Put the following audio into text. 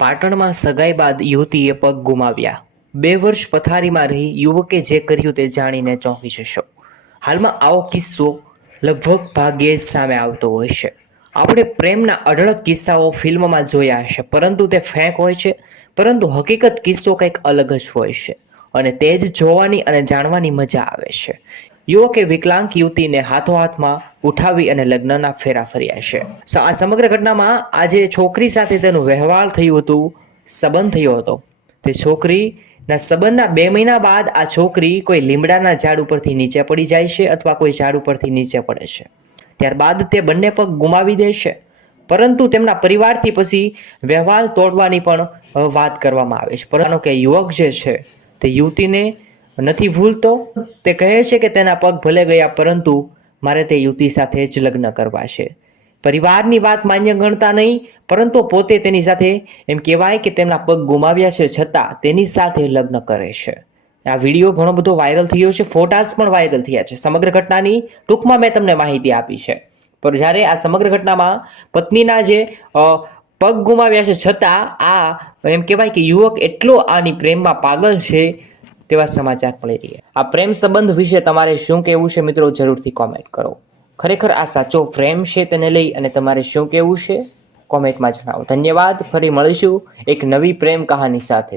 પાટણમાં સગાઈ બાદ યુવતીએ પગ ગુમાવ્યા. 2 વર્ષ પથારીમાં રહી યુવકે જે કર્યું તે જાણીને ચોંકી જશો. હાલમાં આવો કિસ્સો લગભગ ભાગ્યે જ સામે આવતો હોય છે. આપણે પ્રેમના અઢળક કિસ્સાઓ ફિલ્મમાં જોયા હશે, પરંતુ તે ફેક હોય છે. પરંતુ હકીકત કિસ્સો કંઈક અલગ જ હોય છે અને તે જ જોવાની અને જાણવાની મજા આવે છે. યુવકે વિકલાંગ યુવતીને હાથોહાથમાં ઉઠાવી અને લગ્નના ફેરા ફર્યા છે. આ સમગ્ર ઘટનામાં આજે છોકરી સાથે તેનું વ્યવહાર થયું હતું, સંબંધ થયો હતો. તે છોકરીના સંબંધના 2 મહિના બાદ આ છોકરી કોઈ લીમડાના ઝાડ ઉપરથી નીચે પડી જાય છે અથવા કોઈ ઝાડ ઉપરથી નીચે પડે છે. ત્યારબાદ તે બંને પગ ગુમાવી દે છે, પરંતુ તેમના પરિવારથી પછી વ્યવહાર તોડવાની પણ વાત કરવામાં આવે છે. પરંતુ કે યુવક જે છે તે યુવતીને નથી ભૂલતો. તે કહે છે કે તેના પગ ભલે ગયા, પરંતુ મારે તે યુવતી સાથે જ લગ્ન કરવા છે. પરિવારની વાત માન્ય ગણતા નહીં, પરંતુ પોતે તેની સાથે એમ કહેવાય કે તેમના પગ ગુમાવ્યા છે છતાં તેની સાથે લગ્ન કરે છે. આ વિડીયો ઘણો બધો વાયરલ થયો છે, ફોટાસ પણ વાયરલ થયા છે. સમગ્ર ઘટનાની ટૂંકમાં મેં તમને માહિતી આપી છે. પણ જ્યારે આ સમગ્ર ઘટનામાં પત્નીના જે પગ ગુમાવ્યા છે છતાં આ એમ કહેવાય કે યુવક એટલો આની પ્રેમમાં પાગલ છે તેવા સમાચાર મળી રહ્યા. આ પ્રેમ સંબંધ વિશે તમારે શું કહેવું છે મિત્રો, જરૂરથી કોમેન્ટ કરો. ખરેખર આ સાચો પ્રેમ છે તેને લઈ અને તમારે શું કહેવું છે કોમેન્ટમાં જણાવો. ધન્યવાદ. ફરી મળીશું એક નવી પ્રેમ કહાની સાથે.